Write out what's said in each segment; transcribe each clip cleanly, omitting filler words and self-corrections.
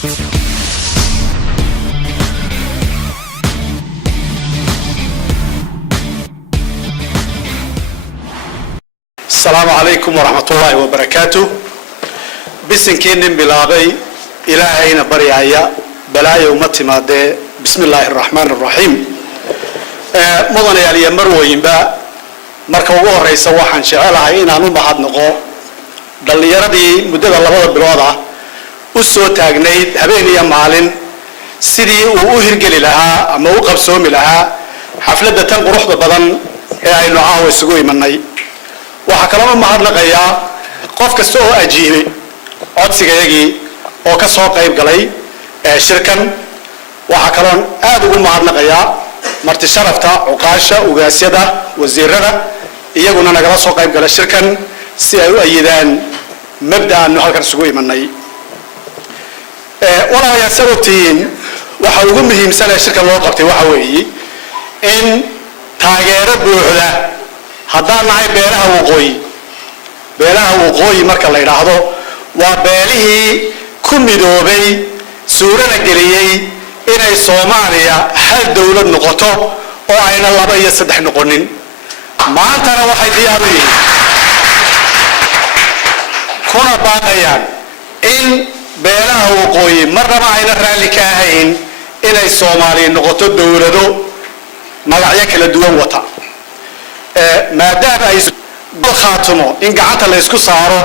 السلام عليكم ورحمة الله وبركاته. بسنكين بلاغي إلهينا بريعيا بلايا ومتي مادة بسم الله الرحمن الرحيم. مضان يالي مروين با مركوه رئيس واحد شعالها إنا نبحض نقو دل يردي مدد الله بالوضع أسو تاقنيد هبيني معلن سيدي وأهرقلي لها أما وقف سومي لها حفلة تنقروح ببضن إلهي نعاه ويسقوي مني وحكرام mahadnaqaya qof kasta oo ajiibay codsigayagii oo ka soo qayb galay shirkan waxa kale oo aad ugu mahadnaqaya marti sharafta uqaasha ugaasyada wasiirada iyaguna nagala soo qayb galay shirkan si ay u ayidaan mabda'an halkan isugu imanay walaalaha sababtiin waxa ugu muhiimsan ee shirkan loo qabtay waxa weeye in taageero buuxda haddaan nahay beelaha waqooyi marka la yidhaahdo waa beelihii ku midoobay suurada geliyey inay Soomaaliya hal dawlad noqoto oo ayna 2 iyo 3 noqonin maantana waxay diyaar u yihiin kuna baaqayaan in beelaha waqooyi marnaba ayna raalli ka ahayn inay Soomaaliya noqoto dawlado magacyo kala duwan wata maadaama ay khaatimo in gacanta la isku saaro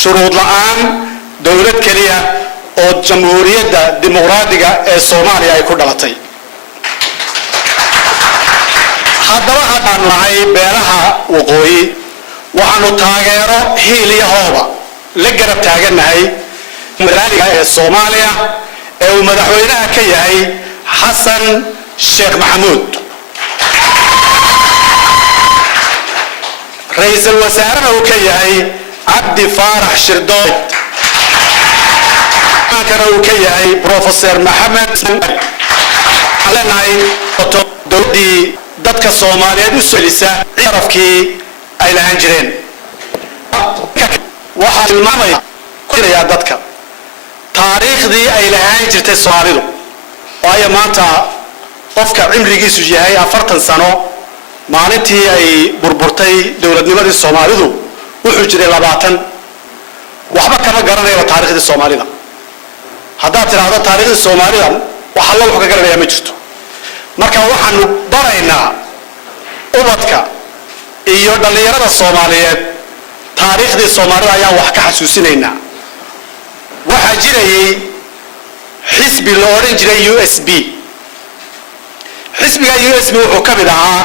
shuruud la'aan dawlad kaliya oo jamhuuriyadda dimuqraadiga ee Soomaaliya ay ku dhalatay haddaba haddaan nahay beelaha waqooyi waxaanu taageero hiiliyahooba la garab taaganahay madaxweynaha ee Soomaaliya ee uu madaxweynaha ka yahay Xasan Sheekh Maxamuud رئيس الوزراء وكيهي عبد فارح شردوي كان وكيهي بروفيسور محمد علناي دودي ددك الصوماليين وسلسة عرفكي أي لهنجرين وحال المامي كل يا ددك تاريخ دي أي لهنجرت الصوماليين وهي مانتا قفك عمري جيسو جيهي 40 سنة maalintii ay burburtay dawladnimadii Soomaalidu wuxuu jiray 20 waxba kama garanayba taariikhda Soomaalida hadaa tiraahdo taariikhda Soomaalida waxa la wax ka garanaya ma jirto marka waxaanu baraynaa ubadka iyo dhalinyarada Soomaaliyeed taariikhdii Soomaalida ayaa wax ka xasuusinaynaa waxa jirayay xisbi la oran jiray USP xisbiga USP wuxuu ka mid ahaa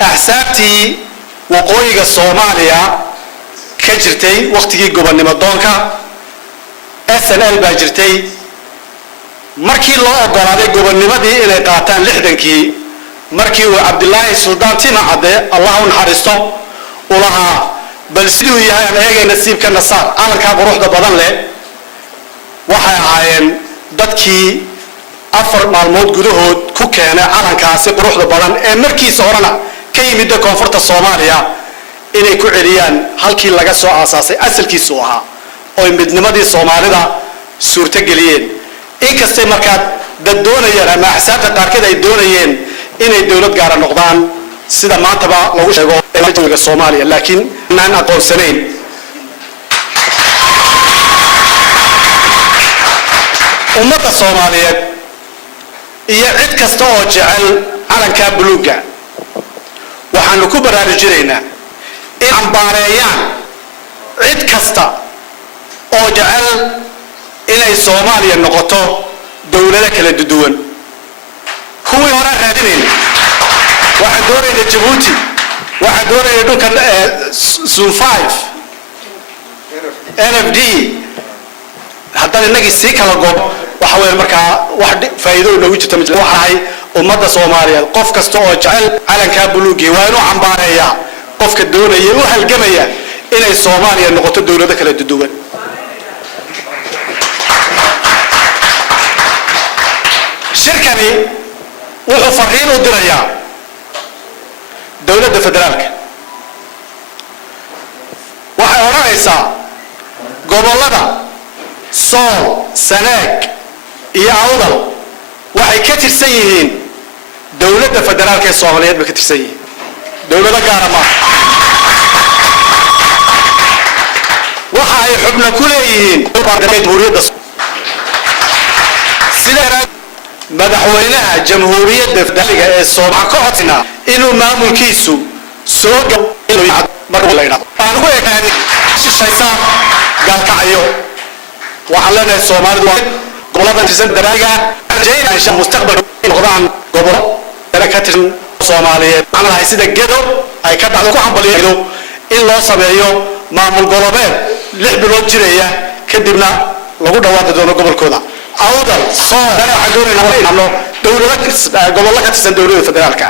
أحسابتي وقوية الصومالية كجرتي وقتي جبنا مدونكا SNL باجرتي مركي الله أقرأ جبنا مدي إلى قاتان لحدنكي مركي وعبد الله السلطان تنا عده الله نحرسته ولها بل سلوي هاي هاي نسيب كنصار أنا كابروح ده بدن له وحي عين دتكي أفر معلومات جدود كوكينا أنا كاسب روح ده بدن مركي صورنا كي مدة كونفرت الصومالية إني كعريان هالكي لقى سو أساسي أصل كي سوها أو مدن مدي الصومالية صورة جليين إيه كستي مركات الدونيين ما حساب تقاركده الدونيين إن الدولة جار النقدان سيدا ما تبع لو شجوا إلى الصومالية لكن نحن أقول سنين أمة الصومالية هي عد كستو جعل على كابلوجا waxaanu ku baraarujinaynaa in ambaareeyaan cid kasta oo jecel inay Soomaaliya noqoto dawlad kala duwan kuwii hore raadinayna waxa doonayna Djibouti waxa doonayna dhulkan Zone 5 NFD haddana inagii si kala goob waxa weeye markaa wax faa'iido loogu jirto mid waxay ummadda Soomaaliyeed qof kasta oo jecel calanka buluugi waa inuu cambaareeya qofka doonaya oo halgamaya inay Soomaaliya noqoto dawlad kala duwan shirkani wuxuu fariin u dirayaa dawladda federaalka waxay oranaysaa gobolada Sool Sanaag iyo awdal waxay ka tirsan yihiin dowladda federaalka ee Soomaaliyeed bay ka tirsan yihiin dowladda gaar ah waxa ay xubno ku leeyihiin jamhuuriyadda sida madaxweynaha jamhuuriyadda federaalka ee Soomaaliya ka codsana inuu maamulkiisu soo galo marka la yiraahdo aan ku ekaan shishaysa galkacyo waxa la leeyahay Soomaalidu gobolada tirsan daraaga jeeyna insha mustaqbalka noqdaan gobolo ka tirsan Soomaaliyeed aan lahayn sida gedo ay ka dhacdo ku xambaliyo in loo sameeyo maamul goboleed 6 bilood jiraya kadibna lagu dhawaaqo doono gobolkooda awdal soo dana xadoonayna inaan dowladda gobolada ka tirsan dowladda federaalka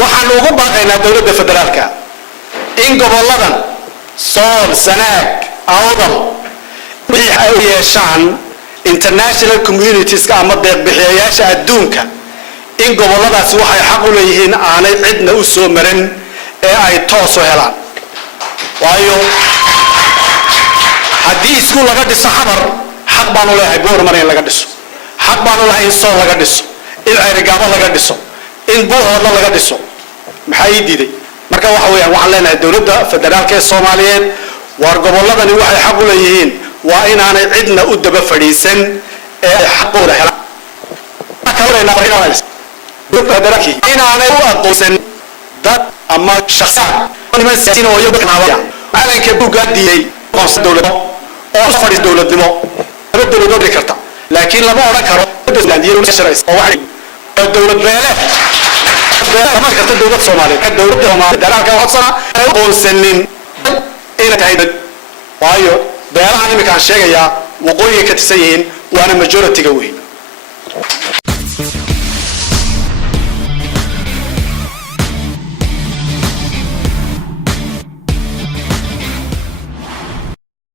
waxaan ugu baaqaynaa dowladda federaalka in goboladan Sool Sanaag awdal ay yeeshaan international communities ka ama deeq bixiyayaasha adduunka in goboladaas waxay xaq u leeyihiin aanay cidna u soo marin ee ay toos u helaan waayo haddii isku laga dhiso xabar xaq baan u leeyahay boor mar in laga dhiso xaq baan u leeyahay in Sool laga dhiso in Ceerigaabo laga dhiso in Buuhoodla laga dhiso maxay diiday marka waxa weeyaan waxaan leenahay dowladda federaalka ee Soomaaliyeed war goboladani waxay xaq u leeyihiin waa inaanay cidna u daba fadhiisan ee ay xaqooda helaan inaanay u aqoonsan dad ama shakhsiyaad niman siyaasiyiin oo iyagu xanaabaya maalinka buugga diiday qoonsa dowladda oo fadhiis dowladnimo dowladda dhigi karta laakiin lama oran karo dowladda sharci oo wax dowlad beeleed ma karta dowladda Soomaaliyeed dowladda Soomaaliyeed dalka waxsana ay qoonsanin inay tahay waayo beelahan imika aan sheegayaa waqooyiga ka tirsan yihiin waana majority-ga weyn